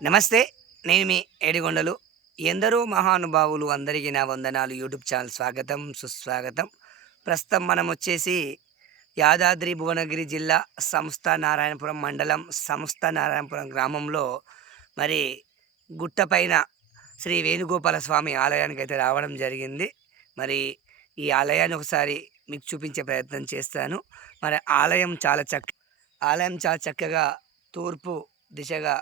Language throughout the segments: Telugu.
నమస్తే నేను మీ ఏడిగొండలు. ఎందరో మహానుభావులు అందరికీ నా వందనాలు. యూట్యూబ్ ఛానల్ స్వాగతం సుస్వాగతం. ప్రస్తుతం మనం వచ్చేసి యాదాద్రి భువనగిరి జిల్లా సంస్థ నారాయణపురం మండలం సంస్థ నారాయణపురం గ్రామంలో మరి గుట్టపైన శ్రీ వేణుగోపాల స్వామి ఆలయానికి అయితే రావడం జరిగింది. మరి ఈ ఆలయాన్ని ఒకసారి మీకు చూపించే ప్రయత్నం చేస్తాను. మరి ఆలయం చాలా చక్క ఆలయం చాలా చక్కగా తూర్పు దిశగా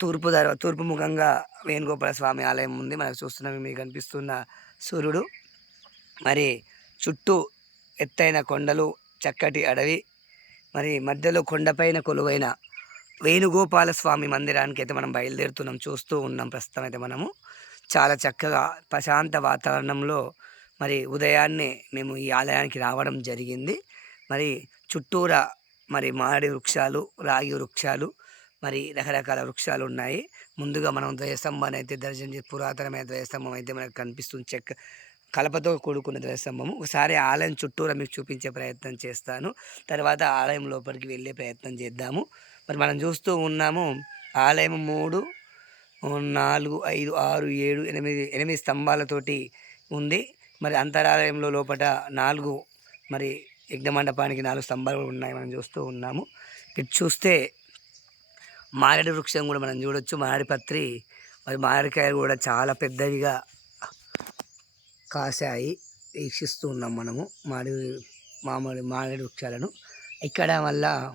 తూర్పు దర్వ తూర్పు ముఖంగా వేణుగోపాల స్వామి ఆలయం ఉంది. మనకు చూస్తున్నాం మీకు కనిపిస్తున్న సూర్యుడు. మరి చుట్టూ ఎత్తైన కొండలు చక్కటి అడవి. మరి మధ్యలో కొండపైన కొలువైన వేణుగోపాల స్వామి మందిరానికి అయితే మనం బయలుదేరుతున్నాం చూస్తూ ఉన్నాం ప్రస్తుతం అయితే మనము. చాలా చక్కగా ప్రశాంత వాతావరణంలో మరి ఉదయాన్నే మేము ఈ ఆలయానికి రావడం జరిగింది. మరి చుట్టూరా మరి మామిడి వృక్షాలు రాగి వృక్షాలు మరి రకరకాల వృక్షాలు ఉన్నాయి ముందుగా మనం ద్వయస్తంభాన్ని అయితే దర్శనం చేసి పురాతనమైన ద్వయస్తంభం అయితే మనకు కనిపిస్తుంది. చెక్క కలపతో కూడుకున్న ద్వయస్తంభము. ఒకసారి ఆలయం చుట్టూరా మీకు చూపించే ప్రయత్నం చేస్తాను. తర్వాత ఆలయం లోపలికి వెళ్ళే ప్రయత్నం చేద్దాము. మరి మనం చూస్తూ ఉన్నాము ఆలయం మూడు నాలుగు ఐదు ఆరు ఏడు ఎనిమిది ఎనిమిది స్తంభాలతోటి ఉంది. మరి అంతరాలయంలో లోపల నాలుగు మరి యజ్ఞ మండపానికి నాలుగు స్తంభాలు ఉన్నాయి మనం చూస్తూ ఉన్నాము. ఇటు చూస్తే మారేడు వృక్షం కూడా మనం చూడొచ్చు. మారేడు పత్రి మరి మామిడికాయలు కూడా చాలా పెద్దవిగా కాశాయి. వీక్షిస్తూ ఉన్నాం మనము మాడి మామిడి మామిడి వృక్షాలను. ఇక్కడ వల్ల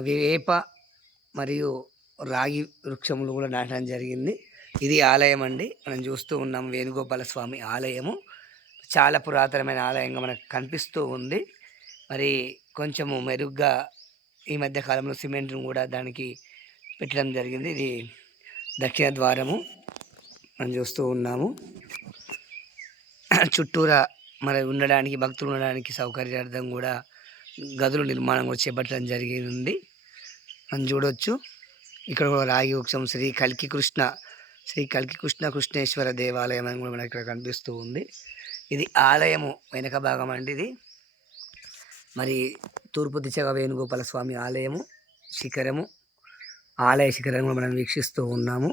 వేప మరియు రాగి వృక్షములు కూడా నాటడం జరిగింది. ఇది ఆలయం అండి. మనం చూస్తూ ఉన్నాం వేణుగోపాల స్వామి ఆలయము. చాలా పురాతనమైన ఆలయంగా మనకు కనిపిస్తూ ఉంది. మరి కొంచెము మెరుగ్గా ఈ మధ్య కాలంలో సిమెంట్ను కూడా దానికి పెట్టడం జరిగింది. ఇది దక్షిణ ద్వారము మనం చూస్తూ ఉన్నాము. చుట్టూరా మరి ఉండడానికి భక్తులు ఉండడానికి సౌకర్యార్థం కూడా గదుల నిర్మాణం కూడా చేపట్టడం జరిగింది. మనం చూడొచ్చు. ఇక్కడ కూడా రాగి వృక్షం శ్రీ కల్కి కృష్ణ శ్రీ కల్కి కృష్ణ కృష్ణేశ్వర దేవాలయం అని కూడా మనకి ఇక్కడ కనిపిస్తూ ఉంది. ఇది ఆలయము వెనక భాగం అండి ఇది. మరి తూర్పు దిశగా వేణుగోపాల స్వామి ఆలయము శిఖరము ఆలయ శిఖరము మనం వీక్షిస్తూ ఉన్నాము.